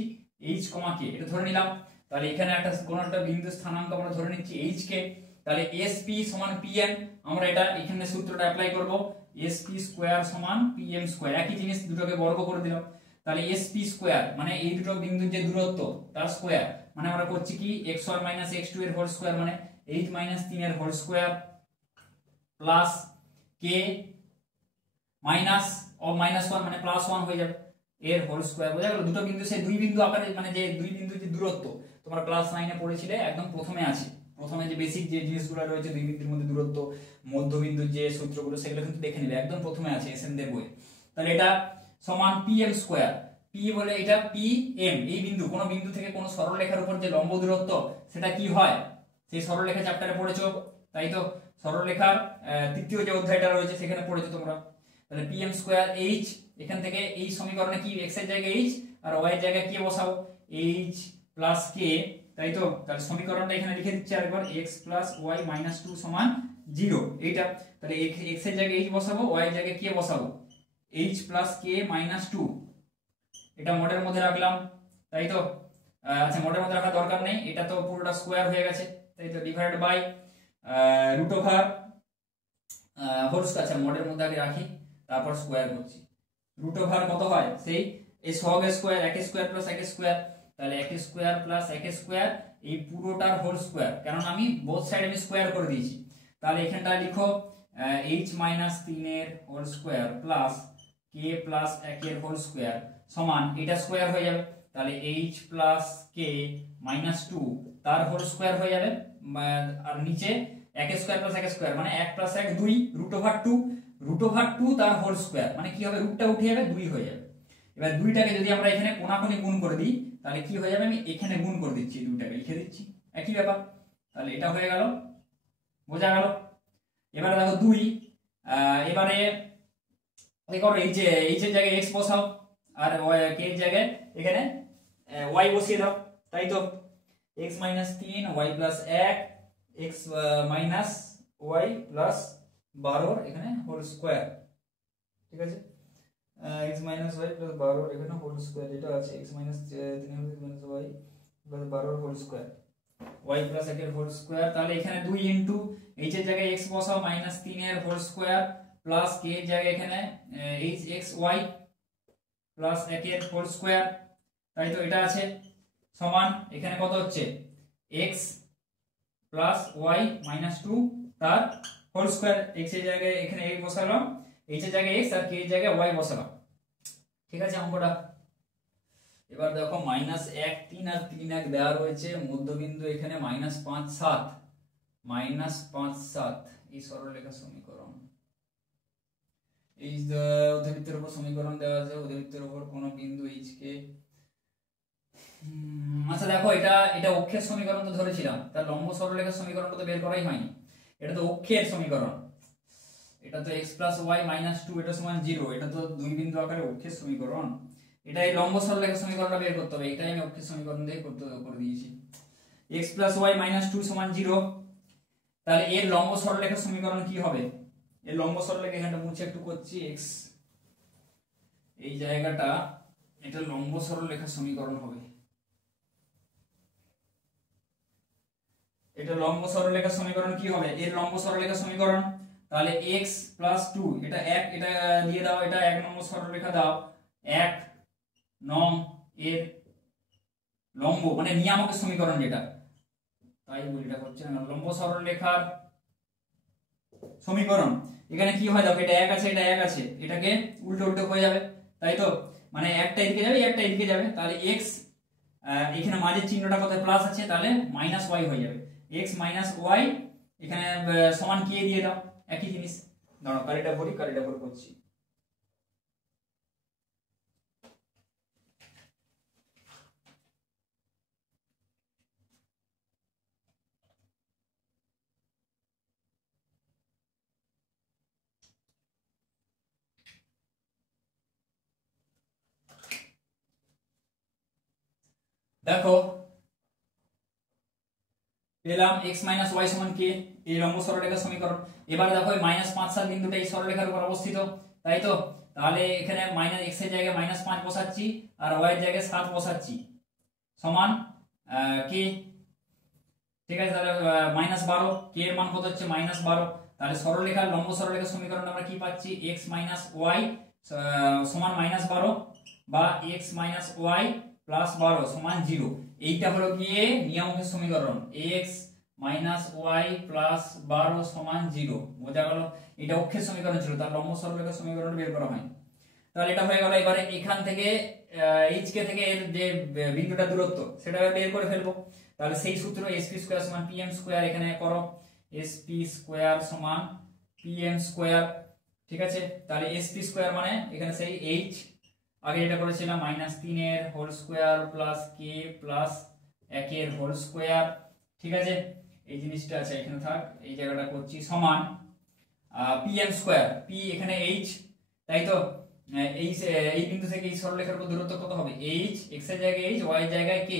h, k, এটা ধরে নিলাম। তাহলে এখানে কোন একটা বিন্দু স্থানাঙ্ক আমরা ধরে নিচ্ছি h কে। তাহলে sp সমান pm, আমরা এটা এখানে সূত্রটা অ্যাপ্লাই করব, sp স্কয়ার সমান pm স্কয়ার, একই জিনিস দুটোকে বর্গ করে দিলাম। তাহলে sp স্কয়ার মানে এই দুটো বিন্দুর যে দূরত্ব তার স্কয়ার, মানে আমরা করছি কি x1 x2 এর হোল স্কয়ার মানে 8 3 এর whole square plus k minus of -1 মানে +1 হয়ে যাবে, এর হোল স্কয়ার, বোঝা গেল? দুটো বিন্দু, সেই দুই বিন্দু আকারে, মানে যে দুই বিন্দু যে দূরত্ব তোমরা ক্লাস 9 এ পড়েছিলে, একদম প্রথমে আছে, প্রথমে যে বেসিক যে জিনিসগুলো রয়েছে দুই বিন্দুর মধ্যে দূরত্ব, মধ্যবিন্দুর যে সূত্রগুলো সেগুলো কিন্তু দেখে নেবে, একদম প্রথমে আছে এসএন দের বই। তাহলে এটা সমান pm স্কয়ার, পি বলে এটা pm, এই বিন্দু, কোন বিন্দু থেকে কোন সরলরেখার উপর যে লম্ব দূরত্ব সেটা কি হয়, সেই সরলরেখা চ্যাপ্টারে পড়েছো, তাই তো? সরলরেখার তৃতীয় যে অধ্যায়টা রয়েছে সেখানে পড়েছো তোমরা। তাহলে pm স্কয়ার h, এখান থেকে এই সমীকরণে কি x এর জায়গায় h আর y এর জায়গায় কি বসাবো, h প্লাস k, তাই তো? তাহলে সমীকরণটা এখানে লিখে দিচ্ছি আরেকবার, x প্লাস y মাইনাস 2 সমান 0, এইটা। তাহলে x এর জায়গায় h বসাবো, y এর জায়গায় k বসাবো, h প্লাস k মাইনাস 2, এটা মোডের মধ্যে রাখলাম, তাই তো? আচ্ছা, মোডের মধ্যে রাখার দরকার নেই, এটা তো পুরোটা স্কয়ার হয়ে গেছে, তাই তো? Divide by root over whole square, আচ্ছা মোডের মধ্যে আগে রাখি তারপর স্কয়ার করছি। রুট ওভার কত হয়, সেই এই সহগের স্কয়ার, এক স্কয়ার প্লাস এক স্কয়ার, তাহলে এক স্কয়ার প্লাস এক স্কয়ার, এই পুরোটার হোল স্কয়ার, কারণ আমি বোথ সাইড আমি স্কয়ার করে দিয়েছি। তাহলে এখানটা লিখো h মাইনাস 3 এর whole square plus k plus 1 এর হোল স্কয়ার সমান, এটা স্কয়ার হয়ে যাবে, তাহলে h প্লাস k মাইনাস 2 তার হোল স্কয়ার হয়ে যাবে, আর নিচে এক স্কয়ার প্লাস এক স্কয়ার মানে 1 plus 1 2, root over 2, root over 2 তার হোল স্কয়ার, মানে কি হবে, রুটটা উঠে যাবে, 2 হয়ে যাবে। এবার দুইটাকে যদি আমরা এখানে কোণাকুণি গুণ করে দিই তাহলে কি হয়ে যাবে, আমি এখানে গুণ করে দিচ্ছি, দুইটাকে লিখে দিচ্ছি, একই ব্যাপার। তাহলে এটা হয়ে গেল, বোঝা গেল? এবারে দেখো 2, এবারে দেখো এই যে h এর জায়গায় x বসাও আর k এর জায়গায় এখানে y বসিয়ে দাও, তাই তো? x 3 y 1 x y 12 এখানে হোল স্কয়ার, ঠিক আছে? x y 12 এখানে হোল স্কয়ার যেটা আছে, x 3 y 12 whole square, y 1 এর হোল স্কয়ার। তাহলে এখানে 2 ইনটু h এর জায়গায় x বসাও মাইনাস 3 এর হোল স্কয়ার প্লাস k এর জায়গায় এখানে h x y প্লাস 1 এর হোল স্কয়ার, তাই তো? এটা আছে সমান, এখানে কত হচ্ছে, x প্লাস y মাইনাস 2 তার হোল স্কয়ার, x এর জায়গায় এখানে x বসালাম, h এর জায়গায় x আর k এর জায়গায় y বসালাম, ঠিক আছে অঙ্কটা? এবার দেখো মাইনাস 1 3 আর 3 1 দেওয়া রয়েছে, মধ্যবিন্দু এখানে মাইনাস 5 7, মাইনাস 5 7, এই সরলরেখা সমীকরণ, এই অধিবৃত্তের উপর সমীকরণ দেওয়া আছে, অধিবৃত্তের উপর কোন বিন্দু h কে, আচ্ছা দেখো এটা এটা অক্ষের সমীকরণ তো ধরেছিলাম, তার লম্ব সরলরেখার সমীকরণটা তো বের করাই হয়নি, এটা তো অক্ষের সমীকরণ, এটা তো x প্লাস y মাইনাস 2 এটা সমান 0, এটা তো দুই বিন্দু আকারে অক্ষের সমীকরণ, এটা এই লম্ব সরলরেখার সমীকরণটা বের করতে হবে, এটাই আমি অক্ষের সমীকরণ দিয়ে করে দিয়েছি। x প্লাস y মাইনাস 2 সমান 0, তাহলে এর লম্ব সরলরেখার সমীকরণ কি হবে, এর লম্ব সরলরেখা এখানটা মুছে একটু করছি, x এই জায়গাটা, এটা লম্ব সরলরেখার সমীকরণ হবে, এটা লম্ব সরলরেখার সমীকরণ কি হবে, এর লম্ব সরলরেখার সমীকরণ, তাহলে x প্লাস 2 এটা 1, এটা দিয়ে দাও, এটা 1 নম্বর সরলরেখা দাও, 1 নং এর লম্ব মানে নিয়ামকের সমীকরণ যেটা, তাই বলি এটা হচ্ছে না, লম্ব সরলরেখার সমীকরণ, এখানে কি হয় দেখো, এটা 1 আছে, এটা 1 আছে, এটাকে উল্টো উল্টো হয়ে যাবে, তাই তো? মানে একটা এদিকে যাবে, একটা এদিকে যাবে, তাহলে x এখানে মাঝের চিহ্নটা কত প্লাস আছে, তাহলে মাইনাস y হয়ে যাবে, x মাইনাস y এখানে সমান k দিয়ে দাও, একই জিনিস। দাঁড়াও কালিটা ভরি, কালিটা ভরি করছি, দেখো পেলাম x মাইনাস y সমান k, এই লম্ব সরলরেখার সমীকরণ। এবার দেখো এই মাইনাস 5 7 বিন্দুটা এই সরলরেখার উপর অবস্থিত, তাই তো? তাহলে এখানে মাইনাস x এর জায়গায় মাইনাস 5 বসাচ্ছি আর y এর জায়গায় 7 বসাচ্ছি, সমান k, ঠিক আছে? তাহলে মাইনাস 12, k এর মান কত হচ্ছে মাইনাস 12, তাহলে সরলরেখার লম্ব সরলরেখার সমীকরণ আমরা কি পাচ্ছি, x মাইনাস y সমান মাইনাস 12 বা x মাইনাস y প্লাস 12 সমান 0, এইটা হলো গিয়ে নিয়ামকের সমীকরণ, x মাইনাস y প্লাস 12 সমান 0, বোঝা গেল? এটা অক্ষের সমীকরণ ছিল, তার লম্ব সরলরেখার সমীকরণ বের করা হয়। তাহলে এটা হয়ে গেল। এবারে এখান থেকে এইচ কে থেকে এর যে বিন্দুটা দূরত্ব সেটা বের করে ফেলবো। তাহলে সেই সূত্র sp স্কয়ার সমান pm স্কয়ার, এখানে করো sp স্কয়ার সমান pm স্কয়ার, ঠিক আছে। তাহলে sp স্কয়ার মানে এখানে সেই h আগে যেটা করেছিলাম -3 এর whole square plus k plus 1 এর হোল স্কয়ার, ঠিক আছে। এই জিনিসটা আছে এখানে থাক, এই জায়গাটা করছি, সমান pm স্কয়ার, p এখানে h, তাই তো। এই বিন্দু থেকে এই সরলরেখার উপর দূরত্ব কত হবে, h, x এর জায়গায় h, y এর জায়গায় k,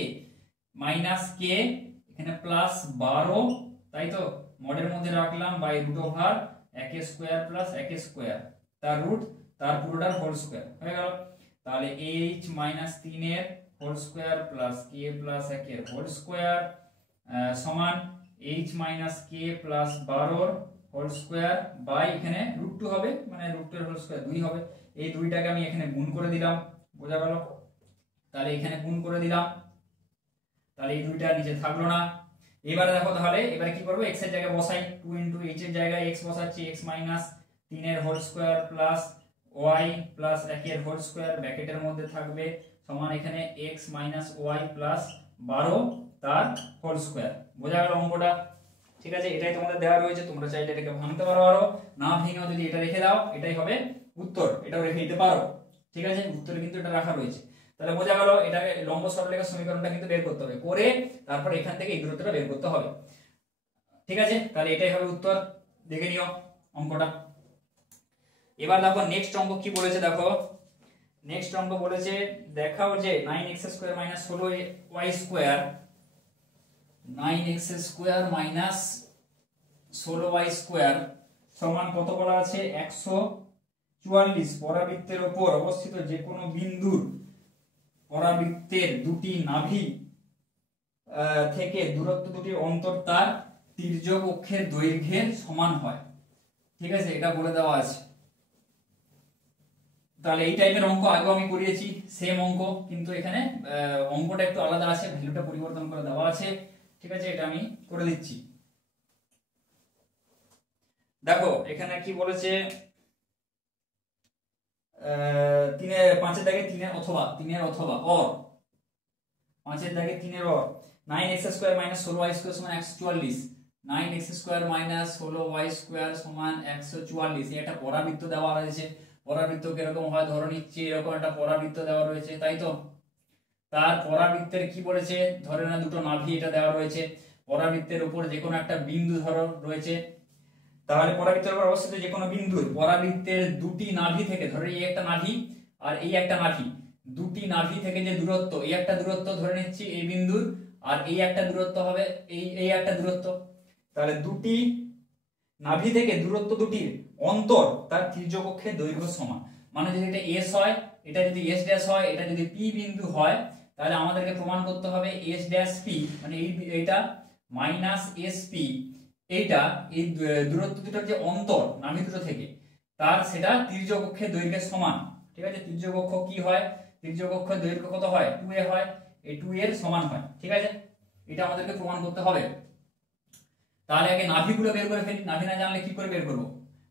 মাইনাস k, এখানে প্লাস 12, তাই তো, মডের মধ্যে রাখলাম, by root over 1 square plus 1 square, তার রুট, তার পুরোটার হোল স্কয়ার হয়ে গেল। তাহলে h -3 এর whole square plus k plus 1 এর হোল স্কয়ার সমান h - k প্লাস 12 এর হোল স্কয়ার বাই এখানে √2 হবে, মানে √2 এর হোল স্কয়ার 2 হবে। এই দুইটাকে আমি এখানে গুণ করে দিলাম, বোঝা গেল। তাহলে এখানে গুণ করে দিলাম, তাহলে এই দুইটা নিচে থাকলো না। এবারে দেখো, তাহলে এবারে কি করব, x এর জায়গায় বসাই, 2 * h এর জায়গায় x বসাচ্ছি, x - 3 এর whole square plus y plus 1 এর হোল স্কয়ার ব্র্যাকেটের মধ্যে থাকবে সমান এখানে x - y প্লাস 12 তার হোল স্কয়ার, বোঝা গেল অঙ্কটা, ঠিক আছে। এটাই তোমাদের দেওয়া রয়েছে, তোমরা চাইলে এটাকে ভাঙতে পারো, আরো না ভেঙেও যদি এটা রেখে দাও এটাই হবে উত্তর, এটাও রেখে দিতে পারো, ঠিক আছে। উত্তরে কিন্তু এটা রাখা রয়েছে। তাহলে বোঝা গেল, এটাকে লম্ব সরলরেখার সমীকরণটা কিন্তু বের করতে হবে, করে তারপর এখান থেকে এই দূরত্বটা বের করতে হবে, ঠিক আছে। তাহলে এটাই হবে উত্তর, দেখে নিও অঙ্কটা। এবার দেখো নেক্সট অঙ্ক কি বলেছে, দেখো নেক্সট অঙ্ক বলেছে, দেখাও যে 9x² - 16y² 9x² - 16y² সমান কত বলা আছে, 144 পরাবৃত্তের উপর অবস্থিত যে কোনো বিন্দুর পরাবৃত্তের দুটি নাভি থেকে দূরত্ব দুটির অন্তর তার তির্যক অক্ষের দৈর্ঘ্যের সমান হয়, ঠিক আছে, এটা বলে দেওয়া আছে। তাহলে এই টাইপের অঙ্ক আগে আমি করিয়েছি, সেম অঙ্ক, কিন্তু এখানে অঙ্কটা একটু আলাদা আছে, ভ্যালুটা পরিবর্তন করে দেওয়া আছে, ঠিক আছে। এটা আমি করে দিচ্ছি। দেখো এখানে কি বলেছে, 5-এর দাগে 3-এর অথবা 3-এর অথবা অর, 5-এর দাগে 3-এর অর 9x² - 16y² সমান 144, 9x² - 16y² সমান 144, এটা পরাবৃত্ত দেওয়া রয়েছে। পরাবৃত্ত কিরকম হয়, ধরে নিচ্ছি এরকম একটা পরাবৃত্ত দেওয়া রয়েছে, তাই তো। তার পরাবৃত্তের কি বলেছে, ধরে না দুটো নাভি এটা দেওয়া রয়েছে, পরাবৃত্তের উপর যে কোনো একটা বিন্দু ধরো রয়েছে, তাহলে পরাবৃত্তের উপর অবস্থিত যে কোনো বিন্দুর পরাবৃত্তের দুটি নাভি থেকে, ধরো এই একটা নাভি আর এই একটা নাভি, দুটি নাভি থেকে যে দূরত্ব, এই একটা দূরত্ব ধরে নিচ্ছি এই বিন্দুর, আর এই একটা দূরত্ব হবে এই একটা দূরত্ব, তাহলে দুটি নাভি থেকে দূরত্ব দুটির অন্তর তার তির্যক অক্ষের দৈর্ঘ্য সমান। মানে যদি এটা s হয়, এটা যদি s' হয়, এটা যদি p বিন্দু হয়, তাহলে আমাদেরকে প্রমাণ করতে হবে s' p, মানে এইটা -sp, এইটা এই দূরত্ব দুটোর যে অন্তর নাভি দুটো থেকে তার, সেটা তির্যক অক্ষের দৈর্ঘ্যের সমান, ঠিক আছে। তির্যক অক্ষ কি হয়, তির্যক অক্ষের দৈর্ঘ্য কত হয়, 2a হয়, এই 2 এর সমান হয়, ঠিক আছে। এটা আমাদেরকে প্রমাণ করতে হবে। তাহলে আগে নাভিগুলো বের করে ফেলি, নাভি না জানলে কি করে বের করব,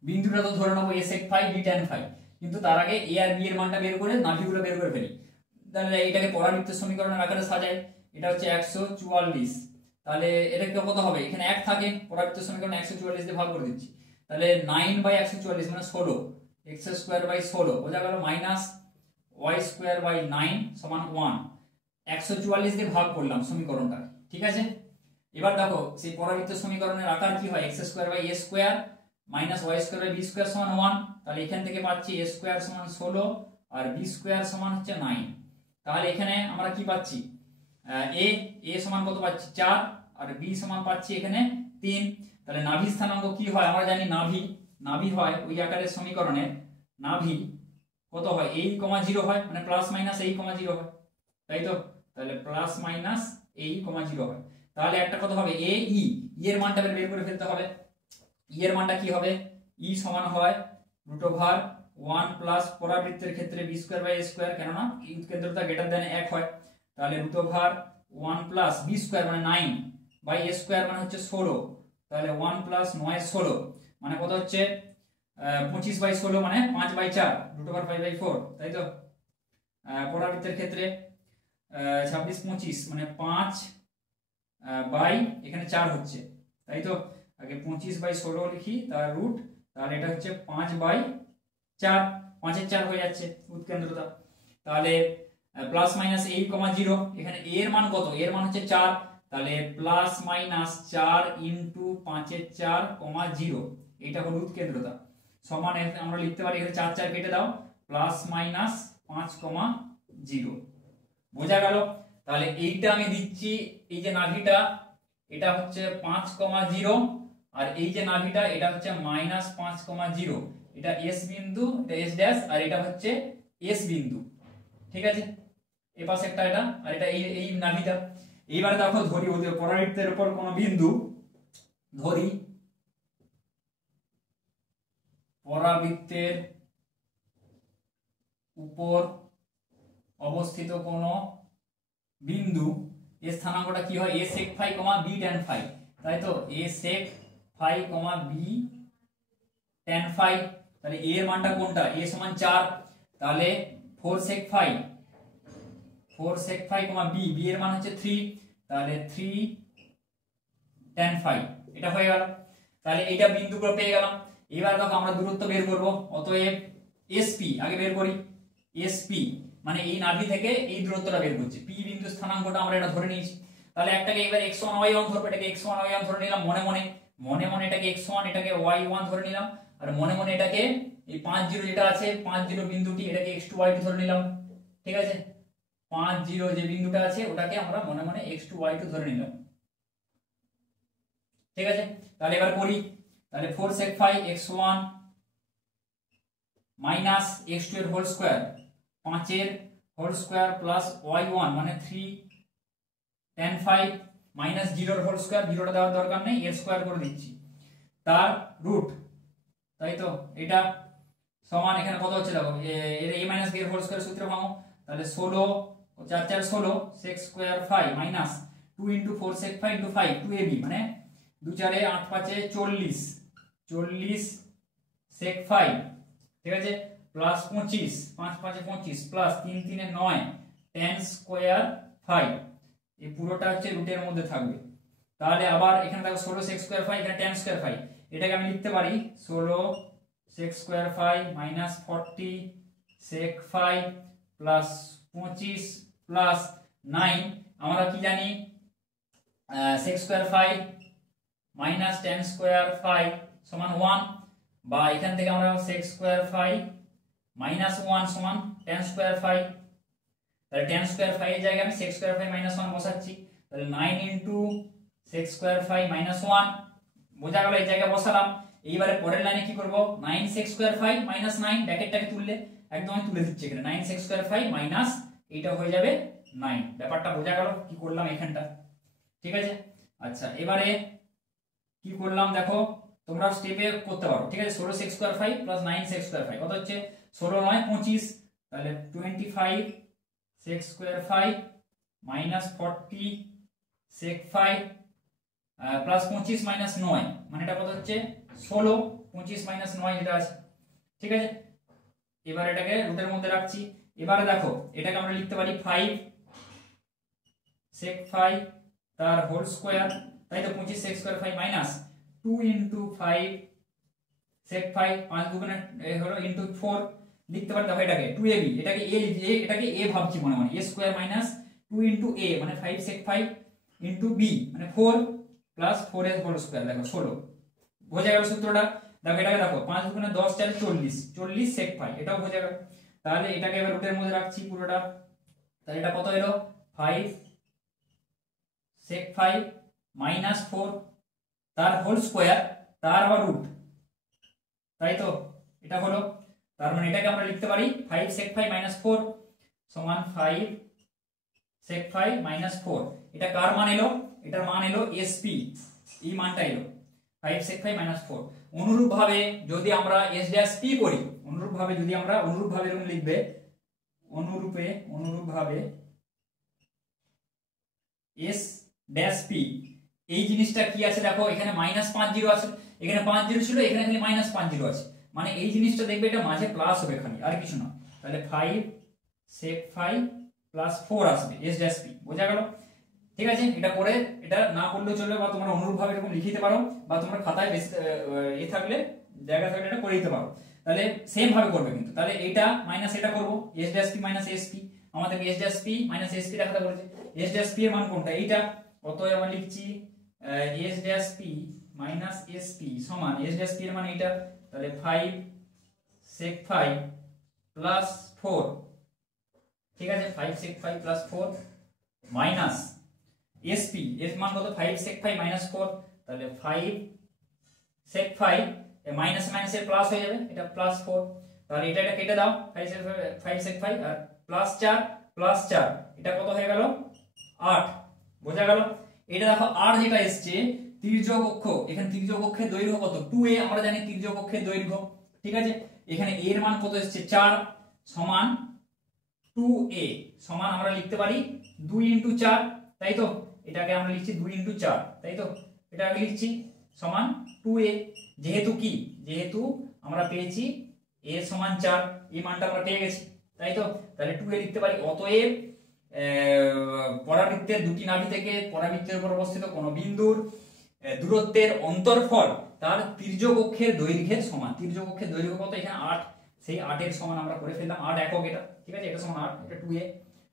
বিন্দুটা তো ধরে নেবো a sec phi b tan phi, কিন্তু তার আগে a আর b এর মানটা বের করে নাভিগুলো বের করে ফেলি। তাহলে এটাকে পরাবৃত্ত সমীকরণের আকারে সাজাই, এটা হচ্ছে 144, তাহলে এটা কত হবে, এখানে 1 থাকে, পরাবৃত্ত সমীকরণ 144 দিয়ে ভাগ করে দিচ্ছি, তাহলে 9/144 মানে 16, x² / 16, বোঝা গেল, মাইনাস y² / 9 সমান 1, 144 দিয়ে ভাগ করলাম সমীকরণটা, ঠিক আছে। এবার দেখো সেই পরাবৃত্ত সমীকরণের আকার কি হয়, x² / a² minus y² / b² সমান 1, তাহলে এখান থেকে পাচ্ছি a² সমান 16 আর b² সমান হচ্ছে 9। তাহলে এখানে আমরা কি পাচ্ছি, a সমান কত পাচ্ছি 4 আর b সমান পাচ্ছি এখানে 3। তাহলে নাভি স্থানাঙ্ক কি হয়, আমরা জানি নাভি হয় ওই আকারের সমীকরণে নাভি কত হয়, a, 0 হয়, মানে প্লাস মাইনাস a, 0 হয়, তাই তো। তাহলে প্লাস মাইনাস a, 0 হয়, তাহলে একটা কত হবে a e, এর মানটা বের করে ফেলতে হবে। e এর মানটা কি হবে, e সমান হয় √1 প্লাস পরাবৃত্তের ক্ষেত্রে b² / a², কেননা এই উৎকেন্দ্রতা গ্রেটার দ্যান 1 হয়, তাহলে √1 প্লাস b² মানে 9 বাই a² মানে হচ্ছে 16, তাহলে 1 প্লাস 9 16 মানে কত হচ্ছে 25/16 মানে 5/4 √5/4, তাই তো। পরাবৃত্তের ক্ষেত্রে 26/25 মানে 5 বাই এখানে 4 হচ্ছে, তাই তো। আগে 25/16 লিখি তার রুট, তাহলে এটা হচ্ছে 5/4, 5-এর 4 হয়ে যাচ্ছে উৎকেন্দ্রতা। তাহলে প্লাস মাইনাস এই কমা 0, এখানে a এর মান কত, এর মান হচ্ছে 4, তাহলে প্লাস মাইনাস 4 ইন্টু 5-এর 4 কমা 0, এটা হলো উৎকেন্দ্রতা। সমান আমরা লিখতে পারি এখানে 4 4 কেটে দাও, প্লাস মাইনাস 5,0। বোঝা গেল? তাহলে এইটা আমি দিচ্ছি, এই যে নাভিটা এটা হচ্ছে 5,0, আর এই যে নাভিটা এটা হচ্ছে -5,0, এটা এস বিন্দু, এটা এস ড্যাশ, আর এটা হচ্ছে এস বিন্দু, ঠিক আছে। এই পাশে একটা এটা, আর এটা এই নাভিটা। এইবার দেখো ধরি ওদের পরাবৃত্তের উপর কোন বিন্দু, ধরি পরাবৃত্তের উপর অবস্থিত কোন বিন্দু, এর স্থানাঙ্কটা কি হয়, a sec phi, b tan phi, তাই তো। a sec phi, b tan phi, তাহলে a এর মানটা কোনটা, a সমান 4, তাহলে 4 sec phi, b এর মান হচ্ছে 3, তাহলে 3 tan phi, এটা হয়ে গেল। তাহলে এইটা বিন্দু করে পেয়ে গেলাম। এবার দেখো আমরা দূরত্ব বের করব, অতএব sp আগে বের করি। sp মানে এই নাভি থেকে এই দূরত্বটা বের করছি, p বিন্দু স্থানাঙ্কটা আমরা এটা ধরে নিয়েছি। তাহলে একটাকে এবার x1 y1 ধরবো, এটাকে x1 y1 ধরে নিলাম মনে মনে এটাকে x1 এটাকে y1 ধরে নিলাম, আর মনে মনে এটাকে এই 5 0 যেটা আছে 5 0 বিন্দুটি এটাকে x2 y2 ধরে নিলাম, ঠিক আছে। 5 0 যে বিন্দুটা আছে ওটাকে আমরা মনে মনে x2 y2 ধরে নিলাম, ঠিক আছে। তাহলে এবার করি, তাহলে 4 sec phi x1 minus x2 এর হোল স্কয়ার, 5 এর হোল স্কয়ার প্লাস y1 মানে 3 tan phi মাইনাস 0 এর হোল স্কয়ার, 0টা দেওয়ার দরকার নেই, এর স্কয়ার করে দিচ্ছি, তার রুট, তাই তো। এটা সমান এখানে কত হচ্ছে দেখো, এর a মাইনাস b এর হোল স্কয়ার সূত্র ভাঙো, তাহলে 16 4 4 16 sec square phi minus 2 into 4 sec phi into 5 2ab মানে 2 4 8 5 40 sec phi, ঠিক আছে, plus 25 5 5 25 plus 3 3 9 tan square phi, এই পুরোটা হচ্ছে রুটের মধ্যে থাকবে। তাহলে আবার এখানে দেখো 16 sec স্কয়ার phi, এখানে tan স্কয়ার phi, এটাকে আমি লিখতে পারি 16 sec square phi minus 40 sec phi plus 25 plus 9, আমরা কি জানি sec square phi minus tan square phi সমান 1, বা এখান থেকে আমরা sec স্কয়ার phi মাইনাস 1 সমান tan স্কয়ার phi, তাহলে tan স্কয়ার phi এর জায়গায় আমি sec স্কয়ার phi মাইনাস 1 বসাচ্ছি, তাহলে 9 into sec square phi minus 1, বোঝা গেল, এই জায়গায় বসালাম। এইবারে পরের লাইনে কি করব, 9 sec স্কয়ার phi মাইনাস 9, ব্র্যাকেটটাকে তুললে একদম আমি তুলে দিচ্ছি এখানে 9 sec স্কয়ার phi মাইনাস এইটা হয়ে যাবে 9, ব্যাপারটা বোঝা গেল কি করলাম এখানটা, ঠিক আছে। আচ্ছা এবারে কি করলাম দেখো, তোমরা স্টেপে করতে পারো, ঠিক আছে। 16 sec square phi plus 9 sec square phi কত হচ্ছে, 16 9 25, তাহলে 25 sec square phi minus 40 sec phi plus 25 minus 9 মানে এটা কত হচ্ছে 16, 25 মাইনাস 9 যেটা আছে, ঠিক আছে। এবার এটাকে রুটের মধ্যে রাখছি। এবারে দেখো এটাকে আমরা লিখতে পারি 5 sec phi তার হোল স্কয়ার, তাই তো 25 sec square phi minus 2 into 5 sec phi 5 দুগুণে হলো into 4, লিখতে পারি দেখো এটাকে 2ab, এটাকে a এটাকে a ভাবছি মনে মনে, a square minus 2 into a মানে 5 sec phi into b মানে 4 প্লাস 4 এর হোল স্কয়ার, দেখো 16, বোঝা গেল সূত্রটা। দেখো এটাকে দেখো 5 দুগুণে 10 4 40 sec phi, এটাও বোঝা গেল। তাহলে এটাকে এবার রুটের মধ্যে রাখছি পুরোটা, তাহলে এটা কত এলো 5 sec phi মাইনাস 4 তার হোল স্কয়ার তার আবার রুট, তাই তো। এটা হলো, তার মানে এটাকে আমরা লিখতে পারি 5 sec phi মাইনাস 4 সমান 5 sec phi মাইনাস 4, এটা কার মান এলো, এটার মান এলো sp, এই মানটা এলো 5 sec phi মাইনাস 4। অনুরূপভাবে যদি আমরা s dash p করি, অনুরূপভাবে যদি আমরা অনুরূপভাবে এরকম লিখবে, অনুরূপভাবে s dash p, এই জিনিসটা কি আছে দেখো, এখানে -50 আছে, এখানে 50 ছিল, এখানে খালি -50 আছে, মানে এই জিনিসটা দেখবে এটা মাঝে প্লাস হবে খালি, আর কিছু না। তাহলে 5 sec 5 প্লাস 4 আসবে s ড্যাশ p, বোঝা গেল? ঠিক আছে, এটা করে এটা না করলেও চলবে, বা তোমরা অনুরূপভাবে এরকম লিখে দিতে পারো, বা তোমরা খাতায় বেশি থাকলে জায়গা থাকলে এটা করে দিতে পারো। তাহলে সেম ভাবে করবে কিন্তু। তাহলে এটা মাইনাস এটা করব s dash p minus sp, আমাদেরকে s dash p minus sp দেখাতে বলেছে। s ড্যাশ p এর মান কোনটা? এইটা। অতএব আমরা লিখছি s dash p minus sp সমান s ড্যাশ p এর মান এইটা। তাহলে 5 sec 5 প্লাস 4, ঠিক আছে, 5 sec 5 প্লাস 4 মাইনাস sp এর মান কত? 5 sec 5 মাইনাস 4, তাহলে 5 sec 5 মাইনাস মাইনাস এর প্লাস হয়ে যাবে, এটা প্লাস 4। তাহলে এটা কেটে দাও, 5 sec 5 আর প্লাস 4 প্লাস 4, এটা কত হয়ে গেল? 8, বোঝা গেল? এটা দেখো আর যেটা এসছে তির্যক অক্ষ, এখানে তির্যক অক্ষের দৈর্ঘ্য কত? 2a, আমরা জানি তির্যক অক্ষের দৈর্ঘ্য, ঠিক আছে। এখানে a এর মান কত এসছে? 4 সমান 2a সমান আমরা লিখতে পারি 2 × 4, তাই তো? এটাকে আমরা লিখছি 2 × 4, তাই তো? এটা আগে লিখছি সমান 2a, যেহেতু কি, যেহেতু আমরা পেয়েছি a সমান 4, এই মানটা আমরা পেয়ে গেছি, তাই তো? তাহলে 2a লিখতে পারি। অতএব পরাবৃত্তের দুটি নাভি থেকে পরাবৃত্তের উপর অবস্থিত কোন বিন্দুর দূরত্বের অন্তরফল তার তির্যক অক্ষের দৈর্ঘ্যের সমান। তির্যক অক্ষের দৈর্ঘ্য কত? এখানে 8, সেই 8 এর সমান আমরা করে ফেললাম, 8 একক এটা, ঠিক আছে, এটা সমান 8, এটা 2a,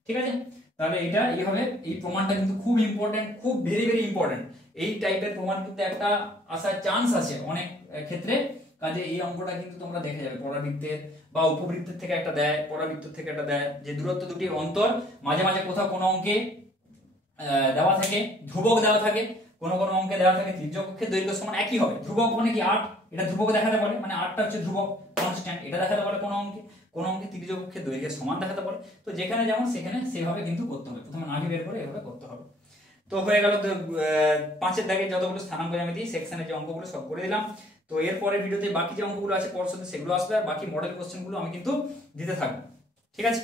ঠিক আছে। তাহলে এটা এইভাবে, এই প্রমাণটা কিন্তু খুব ইম্পর্টেন্ট, খুব ভেরি ভেরি ইম্পর্টেন্ট। এই টাইপের প্রমাণ কিন্তু একটা আসার চান্স আছে অনেক ক্ষেত্রে, কাজে এই অঙ্কটা কিন্তু তোমরা দেখে যাবে পরাবৃত্তের বা উপবৃত্তের থেকে একটা দেয়, পরাবৃত্ত থেকে একটা দেয়, যে দূরত্ব দুটির অন্তর মাঝে মাঝে কোথাও কোনো অঙ্কে দেওয়া থাকে ধ্রুবক দেওয়া থাকে, কোন কোন অঙ্কে দেওয়া থাকে তির্যক অক্ষের দৈর্ঘ্য সমান একই হবে। ধ্রুবক মানে কি 8, এটা ধ্রুবক দেখাতে পারে, মানে 8টা হচ্ছে ধ্রুবক কনস্ট্যান্ট, এটা দেখাতে পারে কোন অঙ্কে, কোন অঙ্কে তির্যক অক্ষের দৈর্ঘ্যের সমান দেখাতে পারে। তো যেখানে যেমন সেখানে সেভাবে কিন্তু করতে হবে, প্রথমে নাভি বের করে এভাবে করতে হবে। তো হয়ে গেল 5 এর দাগে যতগুলো স্থানাঙ্ক জ্যামিতি সেকশনের যে অঙ্কগুলো সব করে দিলাম। তো এরপরে ভিডিওতে বাকি যে অঙ্কগুলো আছে পর্ষদে সেগুলো আসবে, আর বাকি মডেল কোশ্চেনগুলো আমি কিন্তু দিতে থাকবো, ঠিক আছে।